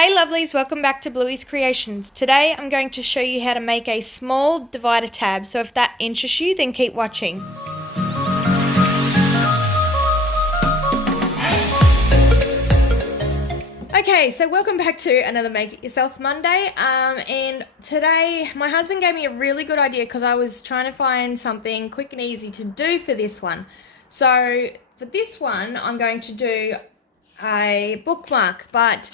Hey lovelies, welcome back to Bluey's Creations. Today I'm going to show you how to make a small divider tab, so if that interests you then keep watching. Okay, so welcome back to another Make It Yourself Monday, and today my husband gave me a really good idea because I was trying to find something quick and easy to do for this one. So for this one I'm going to do a bookmark, but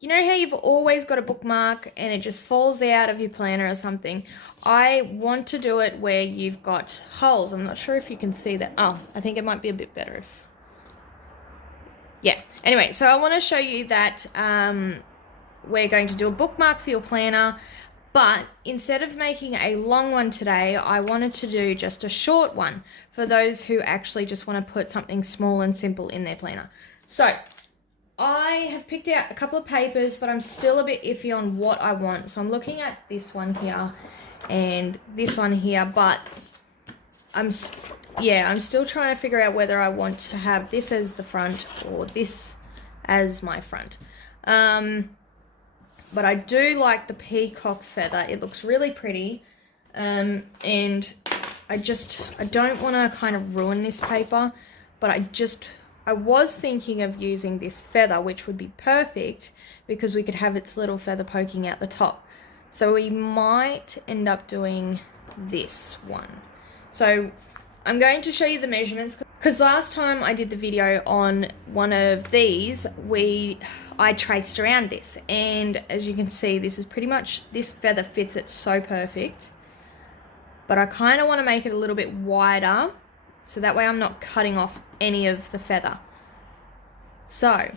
you know how you've always got a bookmark and it just falls out of your planner or something? I want to do it where you've got holes. I'm not sure if you can see that. Oh, I think it might be a bit better if... Yeah. Anyway, so I want to show you that we're going to do a bookmark for your planner, but instead of making a long one today, I wanted to do just a short one for those who actually just want to put something small and simple in their planner. So I have picked out a couple of papers, but I'm still a bit iffy on what I want. So I'm looking at this one here and this one here, but I'm still trying to figure out whether I want to have this as the front or this as my front. But I do like the peacock feather. It looks really pretty. And I don't want to kind of ruin this paper, but I was thinking of using this feather, which would be perfect because we could have its little feather poking out the top. So we might end up doing this one. So I'm going to show you the measurements because last time I did the video on one of these, I traced around this, and as you can see, this is pretty much, this feather fits it so perfect. But I kind of want to make it a little bit wider, so that way I'm not cutting off any of the feather. So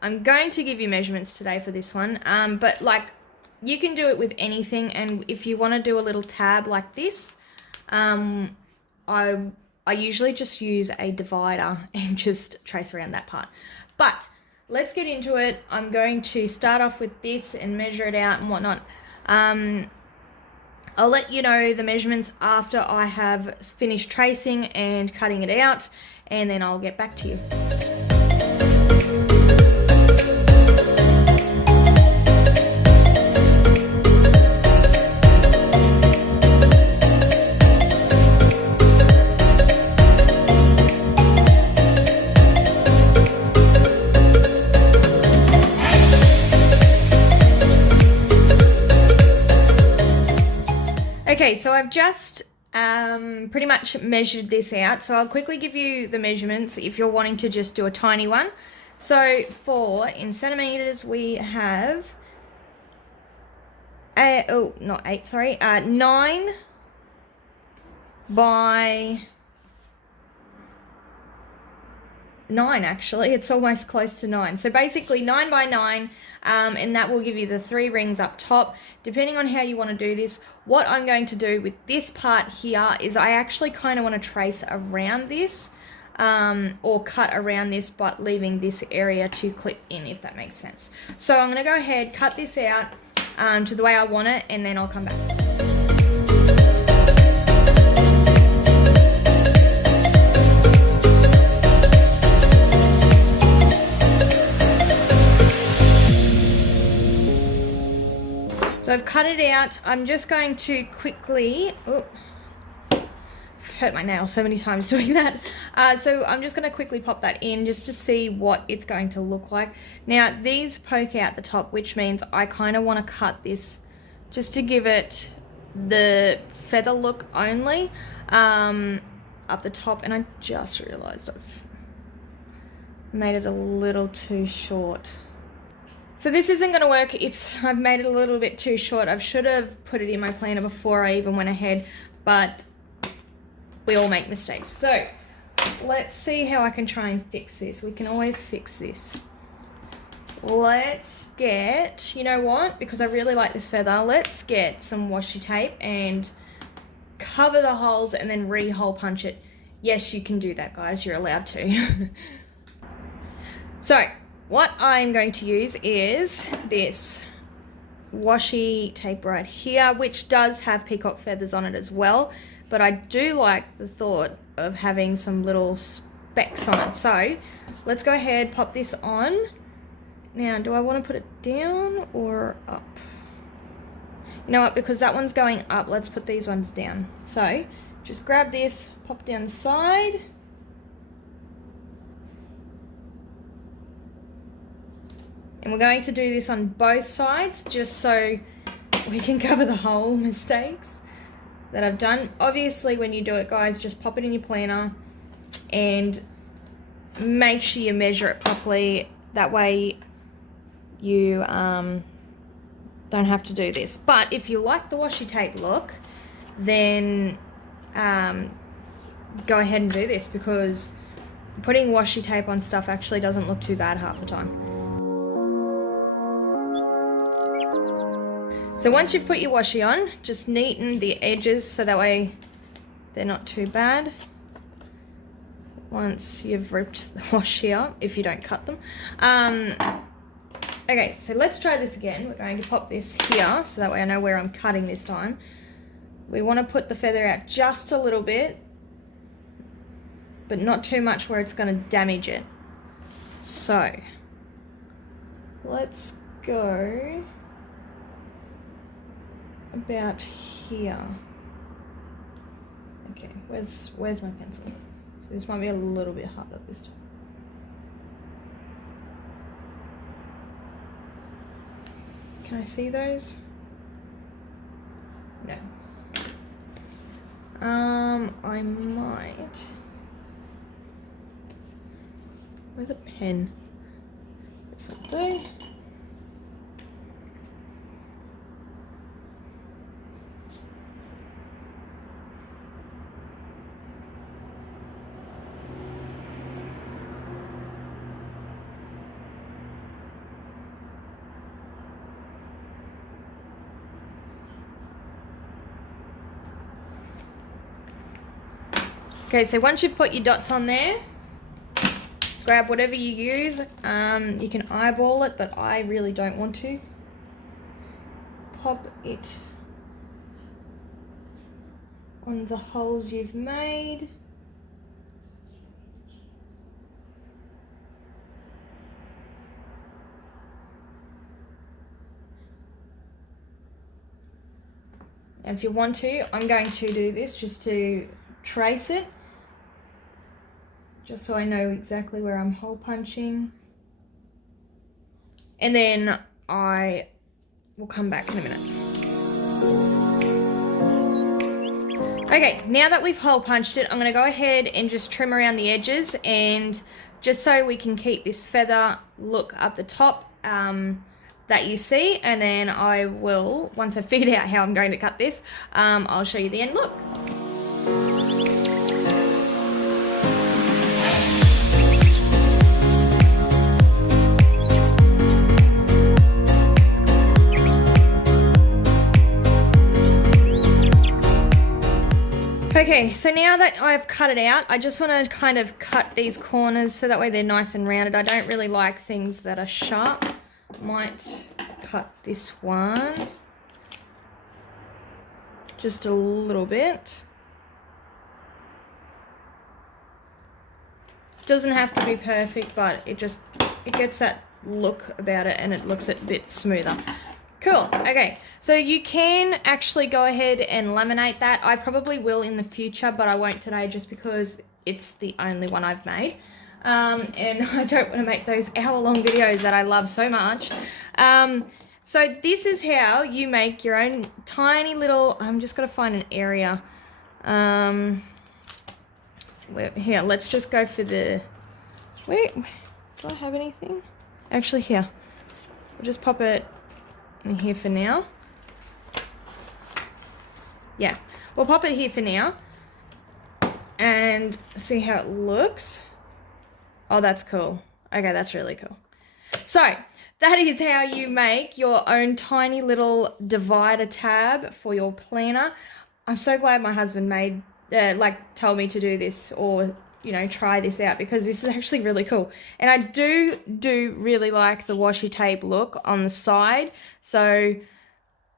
I'm going to give you measurements today for this one, but like, you can do it with anything, and if you want to do a little tab like this, I usually just use a divider and just trace around that part. But let's get into it. I'm going to start off with this and measure it out and whatnot. I'll let you know the measurements after I have finished tracing and cutting it out, and then I'll get back to you. Okay, so I've just pretty much measured this out, so I'll quickly give you the measurements if you're wanting to just do a tiny one. So in centimeters we have 9 by 9, actually. It's almost close to 9. So basically 9 by 9, and that will give you the 3 rings up top, depending on how you want to do this. What I'm going to do with this part here is I actually kind of want to trace around this, or cut around this, but leaving this area to clip in, if that makes sense. So I'm going to go ahead, cut this out to the way I want it, and then I'll come back. So I've cut it out. I'm just going to quickly, I've hurt my nail so many times doing that. So I'm just going to quickly pop that in just to see what it's going to look like. Now these poke out the top, which means I kind of want to cut this just to give it the feather look only up the top. And I just realized I've made it a little too short. So this isn't going to work. I've made it a little bit too short. I should have put it in my planner before I even went ahead, but we all make mistakes. So let's see how I can try and fix this. We can always fix this. Let's get, you know what, because I really like this feather, let's get some washi tape and cover the holes and then re-hole punch it. Yes, you can do that, guys. You're allowed to. So what I'm going to use is this washi tape right here, which does have peacock feathers on it as well, but I do like the thought of having some little specks on it. So let's go ahead, pop this on. Now, do I want to put it down or up? You know what, because that one's going up, let's put these ones down. So, just grab this, pop it down the side. And we're going to do this on both sides, just so we can cover the whole mistakes that I've done. Obviously, when you do it, guys, just pop it in your planner and make sure you measure it properly. That way you don't have to do this. But if you like the washi tape look, then go ahead and do this, because putting washi tape on stuff actually doesn't look too bad half the time. So once you've put your washi on, just neaten the edges so that way they're not too bad. Once you've ripped the washi up, if you don't cut them. Okay, so let's try this again. We're going to pop this here so that way I know where I'm cutting this time. We want to put the feather out just a little bit, but not too much where it's going to damage it. So let's go about here. Okay, where's my pencil? So this might be a little bit harder this time. Can I see those? No. I might. Where's a pen? This will do. Okay, so once you've put your dots on there, grab whatever you use. You can eyeball it, but I really don't want to. Pop it on the holes you've made. And if you want to, I'm going to do this just to trace it, just so I know exactly where I'm hole punching, and then I will come back in a minute. Okay, now that we've hole punched it, I'm going to go ahead and just trim around the edges, and just so we can keep this feather look up the top that you see, and then I will, once I've figured out how I'm going to cut this, I'll show you the end look. Okay, so now that I've cut it out, I just want to kind of cut these corners so that way they're nice and rounded. I don't really like things that are sharp. Might cut this one just a little bit. Doesn't have to be perfect, but it gets that look about it, and it looks a bit smoother. Cool. Okay, so you can actually go ahead and laminate that. I probably will in the future, but I won't today just because it's the only one I've made. And I don't want to make those hour-long videos that I love so much. So this is how you make your own tiny little, I'm just going to find an area. Here, let's just go for the, wait, do I have anything? Actually, here. We'll just pop it in here for now. Yeah, we'll pop it here for now and see how it looks. Oh, that's cool. Okay, that's really cool. So that is how you make your own tiny little divider tab for your planner. I'm so glad my husband made, told me to do this, or, you know, try this out, because this is actually really cool. And I do really like the washi tape look on the side. So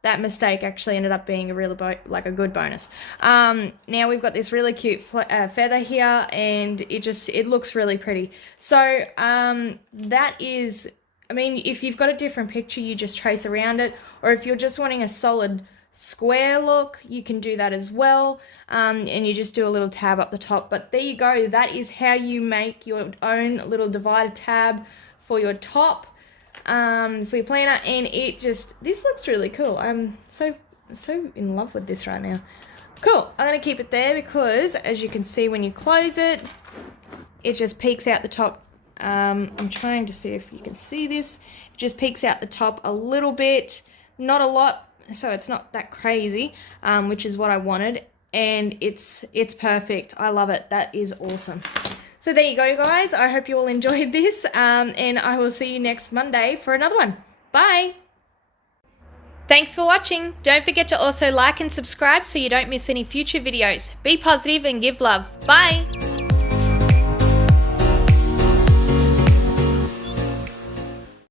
that mistake actually ended up being a really a good bonus. Now we've got this really cute feather here, and it looks really pretty. So that is I mean, if you've got a different picture, you just trace around it, or if you're just wanting a solid square look, you can do that as well, and you just do a little tab up the top. But there you go, that is how you make your own little divider tab for your top, for your planner, and this looks really cool. I'm so in love with this right now. Cool. I'm going to keep it there because, as you can see, when you close it, it just peeks out the top. I'm trying to see if you can see this. It just peeks out the top a little bit, not a lot, so it's not that crazy, which is what I wanted, and it's perfect. I love it. That is awesome. So there you go, guys. I hope you all enjoyed this, and I will see you next Monday for another one. Bye! Thanks for watching. Don't forget to also like and subscribe so you don't miss any future videos. Be positive and give love. Bye!